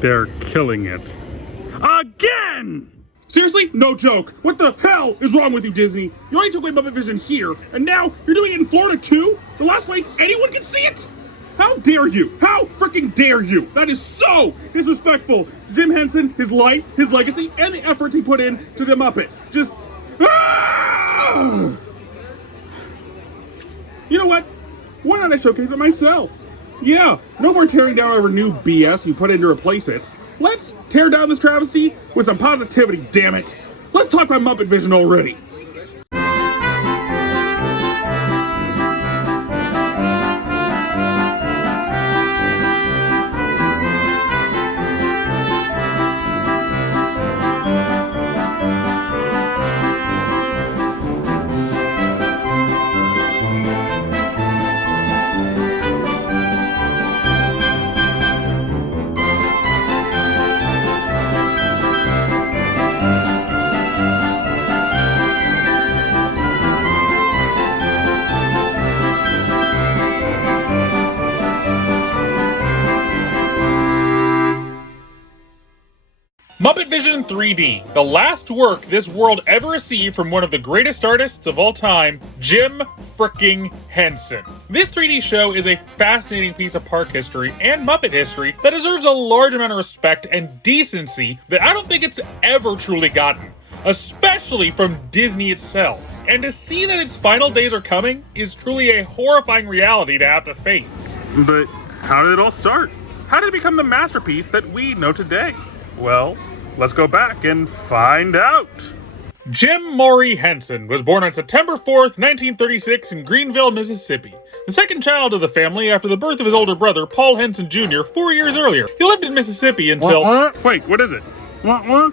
They're killing it. Again! Seriously? No joke. What the hell is wrong with you, Disney? You already took away Muppetvision here, and now you're doing it in Florida too? The last place anyone can see it? How dare you? How freaking dare you? That is so disrespectful to Jim Henson, his life, his legacy, and the efforts he put in to the Muppets. Just... You know what? Why not I showcase it myself? Yeah, no more tearing down over new BS you put in to replace it. Let's tear down this travesty with some positivity, damn it. Let's talk about Muppetvision already. Muppetvision 3D, the last work this world ever received from one of the greatest artists of all time, Jim fricking Henson. This 3D show is a fascinating piece of park history and Muppet history that deserves a large amount of respect and decency that I don't think it's ever truly gotten, especially from Disney itself. And to see that its final days are coming is truly a horrifying reality to have to face. But how did it all start? How did it become the masterpiece that we know today? Well, let's go back and find out. Jim Maury Henson was born on September 4th, 1936 in Greenville, Mississippi. The second child of the family after the birth of his older brother, Paul Henson Jr., 4 years earlier. He lived in Mississippi until... Wait, what is it?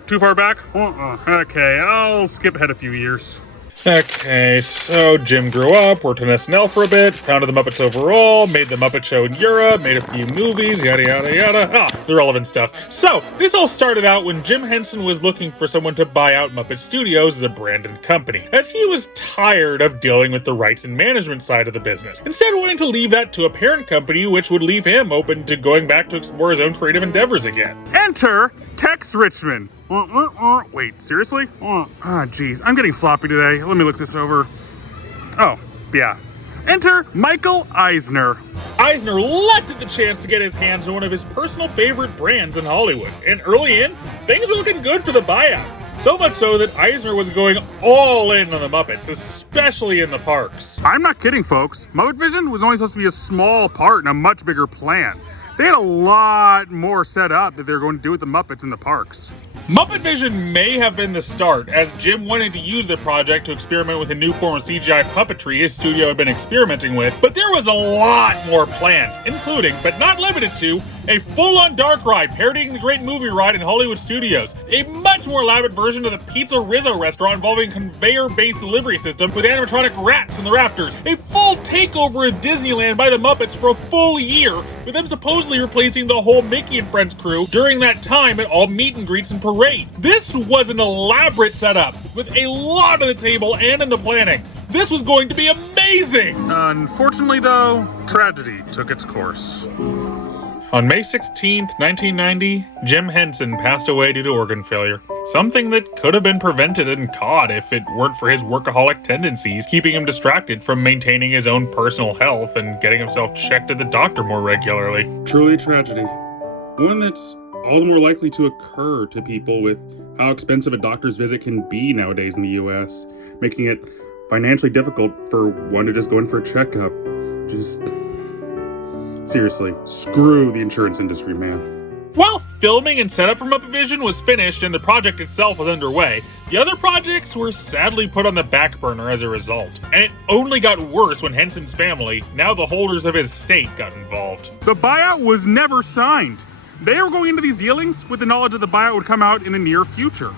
Too far back? Okay, I'll skip ahead a few years. Okay, so Jim grew up, worked on SNL for a bit, founded the Muppets overall, made the Muppet Show in Europe, made a few movies, yada yada yada. The relevant stuff. So, this all started out when Jim Henson was looking for someone to buy out Muppet Studios as a branded company, as he was tired of dealing with the rights and management side of the business, instead wanting to leave that to a parent company which would leave him open to going back to explore his own creative endeavors again. Enter Tex Richmond. Wait, seriously? Geez, I'm getting sloppy today. Let me look this over. Oh, yeah. Enter Michael Eisner. Eisner leapt at the chance to get his hands on one of his personal favorite brands in Hollywood, and early in, things were looking good for the buyout. So much so that Eisner was going all in on the Muppets, especially in the parks. I'm not kidding, folks. Muppetvision was only supposed to be a small part in a much bigger plan. They had a lot more set up that they were going to do with the Muppets in the parks. Muppetvision may have been the start, as Jim wanted to use the project to experiment with a new form of CGI puppetry his studio had been experimenting with, but there was a lot more planned, including, but not limited to, a full-on dark ride parodying the great movie ride in Hollywood studios, a much more elaborate version of the Pizza Rizzo restaurant involving a conveyor-based delivery system with animatronic rats in the rafters, a full takeover of Disneyland by the Muppets for a full year, with them supposedly replacing the whole Mickey and Friends crew during that time at all meet and greets and parades. This was an elaborate setup, with a lot on the table and in the planning. This was going to be amazing! Unfortunately though, tragedy took its course. On May 16th, 1990, Jim Henson passed away due to organ failure. Something that could have been prevented and caught if it weren't for his workaholic tendencies, keeping him distracted from maintaining his own personal health and getting himself checked at the doctor more regularly. Truly a tragedy. One that's all the more likely to occur to people with how expensive a doctor's visit can be nowadays in the US, making it financially difficult for one to just go in for a checkup. Just... seriously, screw the insurance industry, man. While filming and setup for Muppetvision was finished and the project itself was underway, the other projects were sadly put on the back burner as a result. And it only got worse when Henson's family, now the holders of his estate, got involved. The buyout was never signed. They were going into these dealings with the knowledge that the buyout would come out in the near future.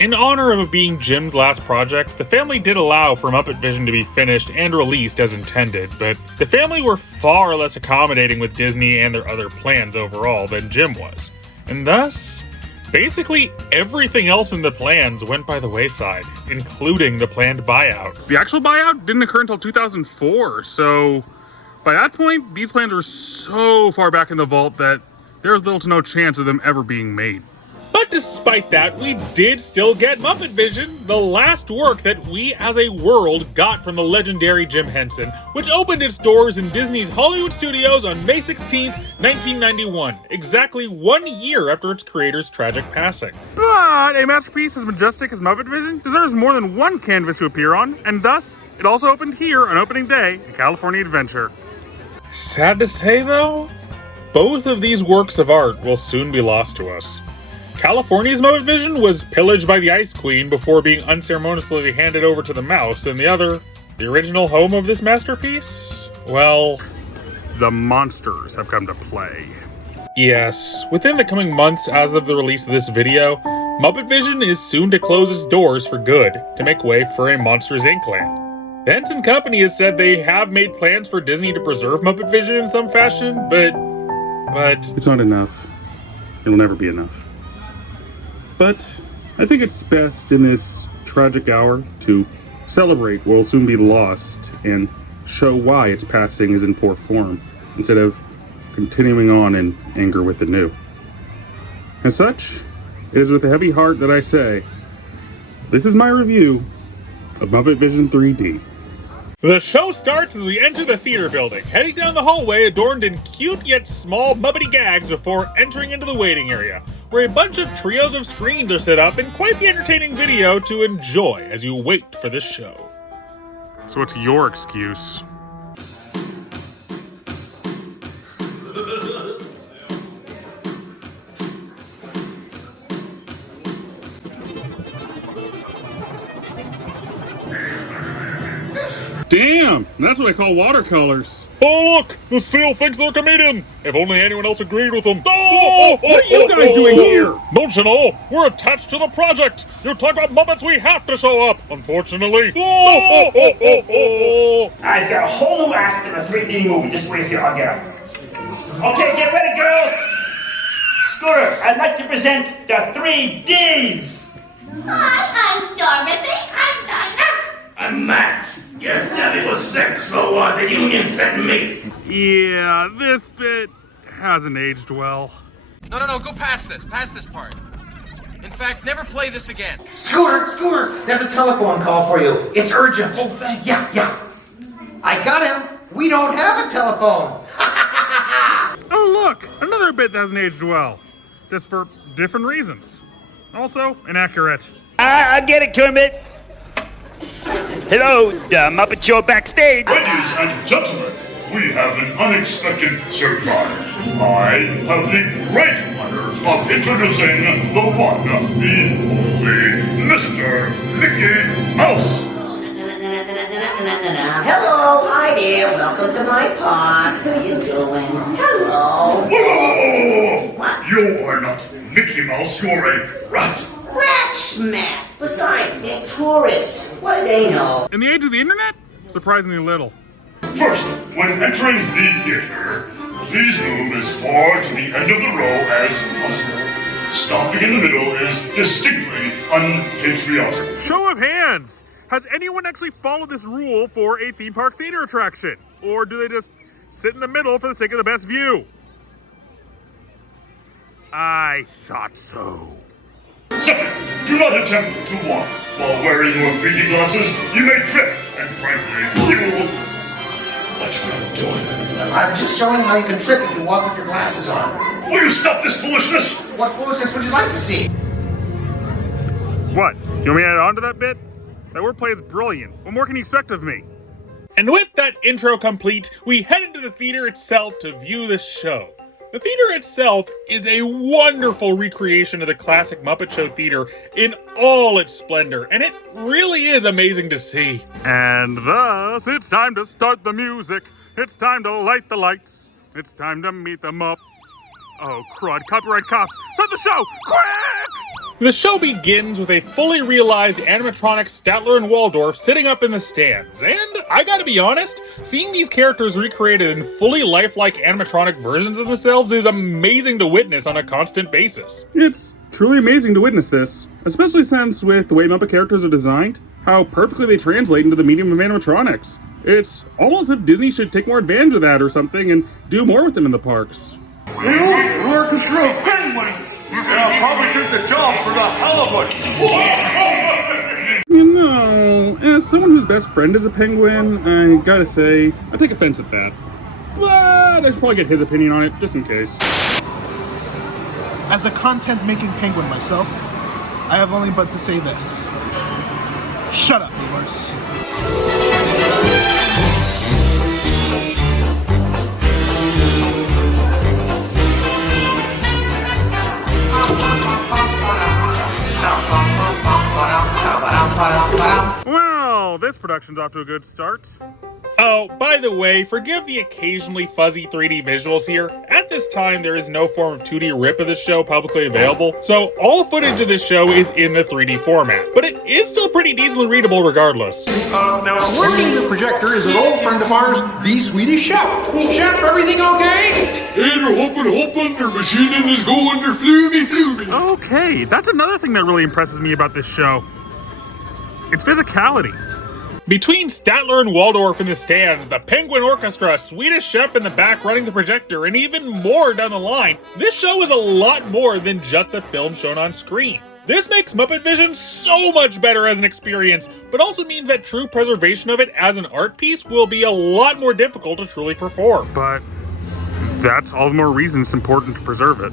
In honor of it being Jim's last project, the family did allow for Muppetvision to be finished and released as intended, but the family were far less accommodating with Disney and their other plans overall than Jim was. And thus, basically everything else in the plans went by the wayside, including the planned buyout. The actual buyout didn't occur until 2004, so by that point, these plans were so far back in the vault that there's little to no chance of them ever being made. But despite that, we did still get Muppetvision, the last work that we as a world got from the legendary Jim Henson, which opened its doors in Disney's Hollywood studios on May 16th, 1991, exactly 1 year after its creator's tragic passing. But a masterpiece as majestic as Muppetvision deserves more than one canvas to appear on, and thus, it also opened here on opening day in California Adventure. Sad to say though, both of these works of art will soon be lost to us. California's Muppetvision was pillaged by the Ice Queen before being unceremoniously handed over to the mouse, and the other, the original home of this masterpiece, well, the monsters have come to play. Yes, within the coming months as of the release of this video, Muppetvision is soon to close its doors for good to make way for a Monsters Inc. land. The Henson Company has said they have made plans for Disney to preserve Muppetvision in some fashion, but... It's not enough. It'll never be enough. But I think it's best in this tragic hour to celebrate what will soon be lost and show why its passing is in poor form, instead of continuing on in anger with the new. As such, it is with a heavy heart that I say, this is my review of Muppetvision 3D. The show starts as we enter the theater building, heading down the hallway adorned in cute yet small Muppety gags before entering into the waiting area, where a bunch of trios of screens are set up in quite the entertaining video to enjoy as you wait for this show. So what's your excuse? Damn, that's what I call watercolors. Oh look, the seal thinks they're a comedian. If only anyone else agreed with them. What are you guys doing here? Don't you know? We're attached to the project. You talk about Muppets, we have to show up, unfortunately. I've got a whole new act in a 3D movie. Just wait here, I'll get them. Okay, get ready, girls. Scooter, I'd like to present the 3Ds. Hi, I'm Dorothy. I'm Dinah. I'm Max. Your daddy was sick, so the union sent me. Yeah, this bit hasn't aged well. No, go past this part. In fact, never play this again. Scooter, there's a telephone call for you. It's urgent. Oh, thank you. Yeah. I got him. We don't have a telephone. Oh look, another bit that hasn't aged well. Just for different reasons. Also, inaccurate. I get it, Kermit. Hello, the Muppet Show backstage. Ladies and gentlemen, we have an unexpected surprise. I have the great honor of introducing the one, the only, Mr. Mickey Mouse. Hello, hi there. Welcome to my park. How you doing? Hello. Whoa! What? You are not Mickey Mouse, you're a rat. Rat schmat. Besides, they're tourists. What do they know? In the age of the internet, surprisingly little. First, when entering the theater, please move as far to the end of the row as possible. Stopping in the middle is distinctly unpatriotic. Show of hands! Has anyone actually followed this rule for a theme park theater attraction? Or do they just sit in the middle for the sake of the best view? I thought so. Second, do not attempt to walk. While wearing your 3D glasses, you may trip, and frankly, you will... What are you doing? I'm just showing how you can trip if you walk with your glasses on. Will you stop this foolishness? What foolishness would you like to see? What? You want me to add on to that bit? That wordplay is brilliant. What more can you expect of me? And with that intro complete, we head into the theater itself to view the show. The theater itself is a wonderful recreation of the classic Muppet Show theater in all its splendor, and it really is amazing to see. And thus, it's time to start the music. It's time to light the lights. It's time to meet them up. Oh, crud. Copyright cops. Start the show! Quick! The show begins with a fully realized animatronic Statler and Waldorf sitting up in the stands, and I gotta be honest, seeing these characters recreated in fully lifelike animatronic versions of themselves is amazing to witness on a constant basis. It's truly amazing to witness this, especially since with the way Muppet characters are designed, how perfectly they translate into the medium of animatronics. It's almost as if Disney should take more advantage of that or something and do more with them in the parks. An orchestra of penguins! Yeah, probably took the job for the hell of it. You know, as someone whose best friend is a penguin, I gotta say, I take offense at that. But I should probably get his opinion on it, just in case. As a content-making penguin myself, I have only but to say this. Shut up, viewers. Well, this production's off to a good start. Oh, by the way, forgive the occasionally fuzzy 3D visuals here. At this time, there is no form of 2D rip of the show publicly available, so all footage of this show is in the 3D format. But it is still pretty decently readable regardless. Now, working the projector is an old friend of ours, the Swedish chef. Chef, everything okay? Either hoppin' their machine is going their flumy. Okay, that's another thing that really impresses me about this show. It's physicality. Between Statler and Waldorf in the stands, the Penguin Orchestra, Swedish Chef in the back running the projector, and even more down the line, this show is a lot more than just the film shown on screen. This makes Muppetvision so much better as an experience, but also means that true preservation of it as an art piece will be a lot more difficult to truly perform. But that's all the more reason it's important to preserve it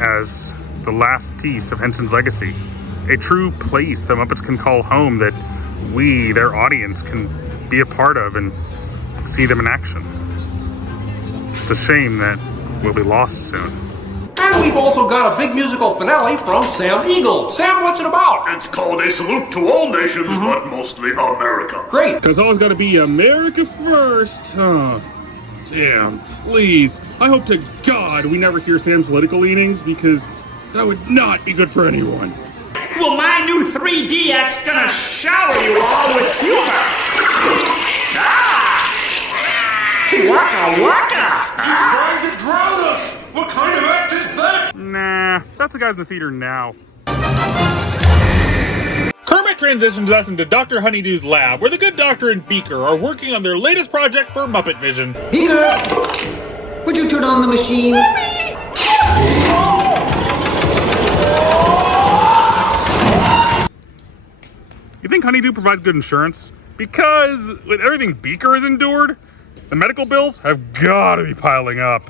as the last piece of Henson's legacy. A true place the Muppets can call home that we, their audience, can be a part of and see them in action. It's a shame that we'll be lost soon. And we've also got a big musical finale from Sam Eagle. Sam, what's it about? It's called A Salute to All Nations, but mostly America. Great. Cause always gotta be America first. Oh, damn, please. I hope to God we never hear Sam's political leanings, because that would not be good for anyone. Well, my new 3DX gonna shower you all with humor. Waka waka! He's trying to drown us! What kind of act is that? Nah, that's the guys in the theater now. Kermit transitions us into Dr. Honeydew's lab, where the good doctor and Beaker are working on their latest project for Muppetvision. Beaker, would you turn on the machine? You think Honeydew provides good insurance? Because with everything Beaker has endured, the medical bills have gotta be piling up.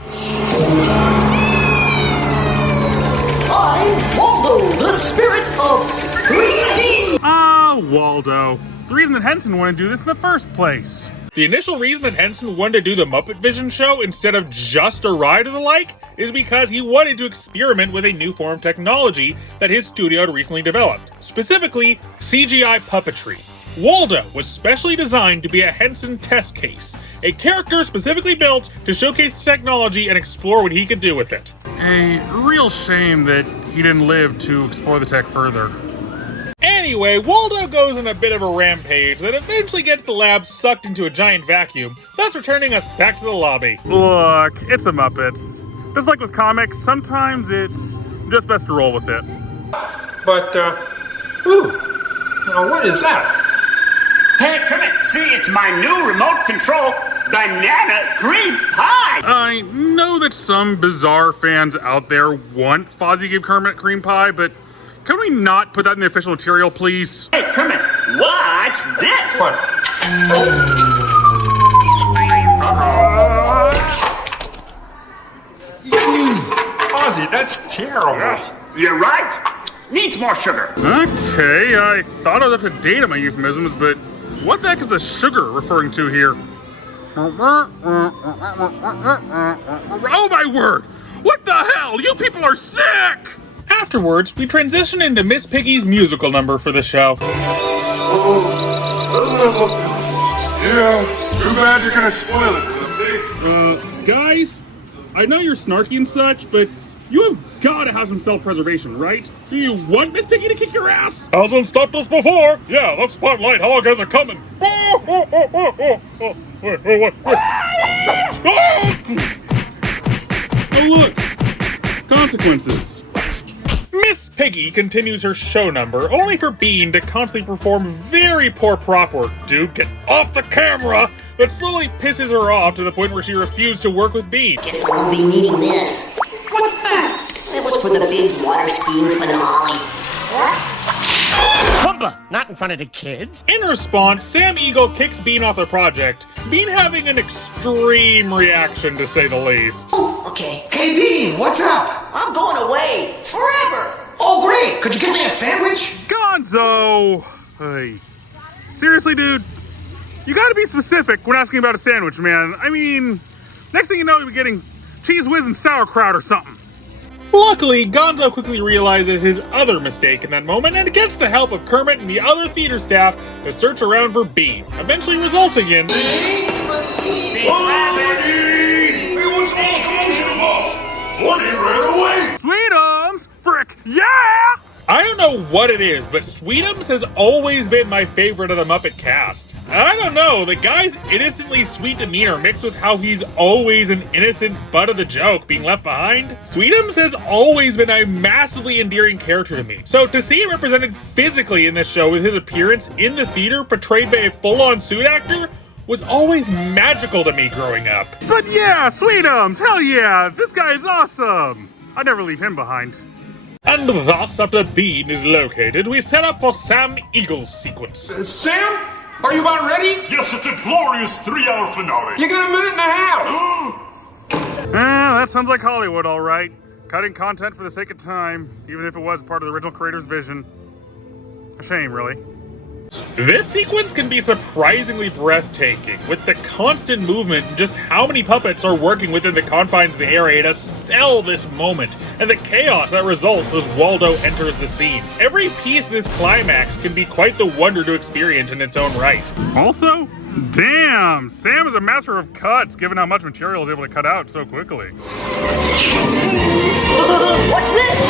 I'm Waldo, the spirit of 3D! Ah, Waldo. The reason that Henson wanted to do this in the first place. The initial reason that Henson wanted to do the Muppetvision show instead of just a ride or the like is because he wanted to experiment with a new form of technology that his studio had recently developed, specifically CGI puppetry. Waldo was specially designed to be a Henson test case, a character specifically built to showcase the technology and explore what he could do with it. A real shame that he didn't live to explore the tech further. Anyway, Waldo goes on a bit of a rampage that eventually gets the lab sucked into a giant vacuum, thus returning us back to the lobby. Look, it's the Muppets. Just like with comics, sometimes it's just best to roll with it. But, ooh, now what is that? Hey, Kermit, see, it's my new remote control banana cream pie! I know that some bizarre fans out there want Fozzie Give Kermit cream pie, but can we not put that in the official material, please? Hey, Kermit, watch this! What? Ozzy, that's terrible. You're right. Needs more sugar. Okay, I thought I was up to date on my euphemisms, but what the heck is the sugar referring to here? Oh my word! What the hell? You people are sick! Afterwards, we transition into Miss Piggy's musical number for the show. Yeah, too bad you're gonna spoil it, Dusty. Guys, I know you're snarky and such, but you have gotta have some self-preservation, right? Do you want Miss Piggy to kick your ass? Hasn't stopped us before. Yeah, that spotlight hog has it coming. Oh look! Consequences. Miss Piggy continues her show number, only for Bean to constantly perform very poor prop work. Dude, get off the camera! but slowly pisses her off to the point where she refused to work with Bean. Guess I won't be needing this. What's that? It was for the big water skiing finale. Humba! Not in front of the kids. In response, Sam Eagle kicks Bean off the project, Bean having an extreme reaction to say the least. Okay. Hey, Bean, what's up? I'm going away. Forever. Oh, great. Could you get me a sandwich? Gonzo! Hey. Seriously, dude? You gotta be specific when asking about a sandwich, man. I mean, next thing you know, you'll be getting cheese whiz and sauerkraut or something. Luckily, Gonzo quickly realizes his other mistake in that moment and gets the help of Kermit and the other theater staff to search around for Bean, eventually resulting in... Hey, what's all the commotion about? Woody ran away! Sweetums! Frick, yeah! I don't know what it is, but Sweetums has always been my favorite of the Muppet cast. I don't know, the guy's innocently sweet demeanor mixed with how he's always an innocent butt of the joke being left behind. Sweetums has always been a massively endearing character to me. So to see it represented physically in this show with his appearance in the theater portrayed by a full-on suit actor was always magical to me growing up. But yeah, Sweetums, hell yeah, this guy is awesome. I'd never leave him behind. And thus, after Bean is located, we set up for Sam Eagle's sequence. Sam? Are you about ready? Yes, it's a glorious 3-hour finale. You got a minute and a half. That sounds like Hollywood, all right. Cutting content for the sake of time, even if it was part of the original creator's vision. A shame, really. This sequence can be surprisingly breathtaking, with the constant movement and just how many puppets are working within the confines of the area to sell this moment, and the chaos that results as Waldo enters the scene. Every piece of this climax can be quite the wonder to experience in its own right. Also, damn, Sam is a master of cuts, given how much material he's able to cut out so quickly. What's this?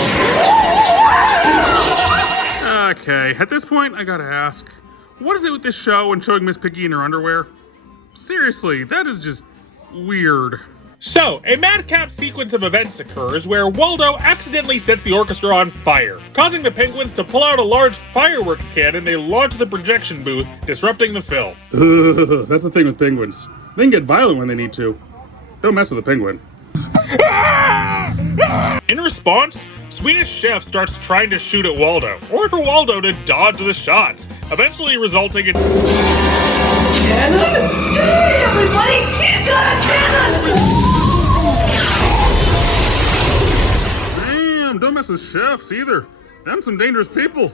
Okay, at this point, I gotta ask, what is it with this show and showing Miss Piggy in her underwear? Seriously, that is just weird. So, a madcap sequence of events occurs where Waldo accidentally sets the orchestra on fire, causing the penguins to pull out a large fireworks cannon they launch the projection booth, disrupting the film. That's the thing with penguins. They can get violent when they need to. Don't mess with a penguin. In response, Swedish Chef starts trying to shoot at Waldo, or for Waldo to dodge the shots, eventually resulting in... Cannon? Hey, everybody! He's got a cannon! Damn, don't mess with chefs either. Them some dangerous people.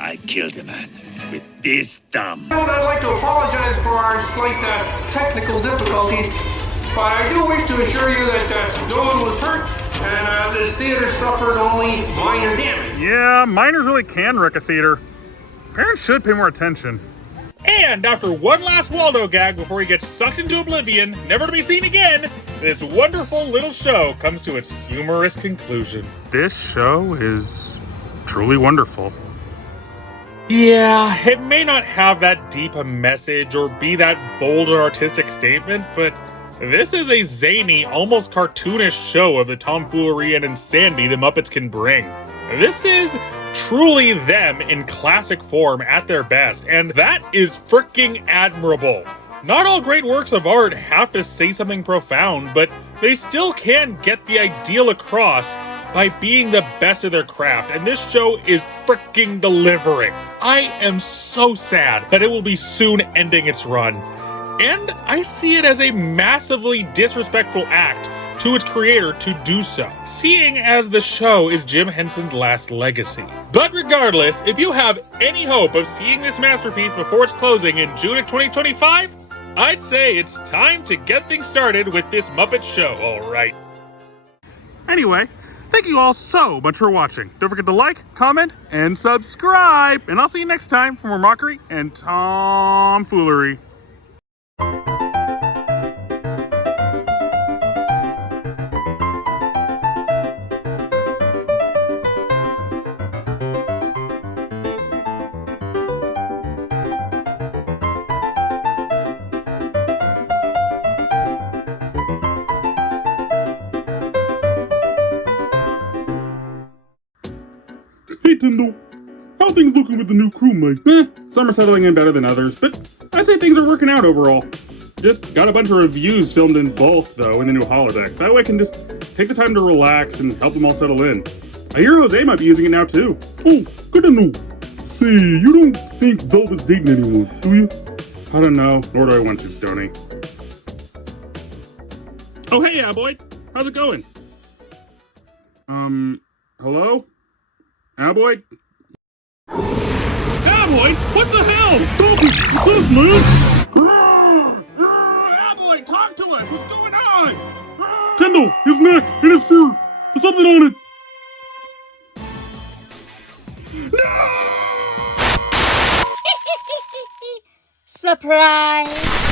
I killed the man with this thumb. I'd like to apologize for our slight technical difficulties, but I do wish to assure you that no one was hurt, and this theater suffered only minor damage. Yeah, minors really can wreck a theater. Parents should pay more attention. And after one last Waldo gag before he gets sucked into oblivion, never to be seen again, this wonderful little show comes to its humorous conclusion. This show is truly wonderful. Yeah, it may not have that deep a message or be that bold or artistic statement, but this is a zany, almost cartoonish show of the tomfoolery and insanity the Muppets can bring. This is truly them in classic form at their best, and that is freaking admirable. Not all great works of art have to say something profound, but they still can get the ideal across by being the best of their craft, and this show is freaking delivering. I am so sad that it will be soon ending its run. And I see it as a massively disrespectful act to its creator to do so, seeing as the show is Jim Henson's last legacy. But regardless, if you have any hope of seeing this masterpiece before its closing in June of 2025, I'd say it's time to get things started with this Muppet show, alright. Anyway, thank you all so much for watching. Don't forget to like, comment, and subscribe. And I'll see you next time for more mockery and tomfoolery. Hey Tendo, how are things looking with the new crew, mate? Some are settling in better than others, but I'd say things are working out overall. Just got a bunch of reviews filmed in bulk, though, in the new holodeck. That way I can just take the time to relax and help them all settle in. I hear Jose might be using it now, too. Oh, good to know. See, you don't think Velvet's dating anyone, do you? I don't know, nor do I want to, Stoney. Oh, hey, Aboy. How's it going? Hello? Aboy? Aboy, what the hell? Stop it! What's this, man? Aboy, talk to us! What's going on? Tendo, his neck, and his fur! There's something on it! No! Surprise!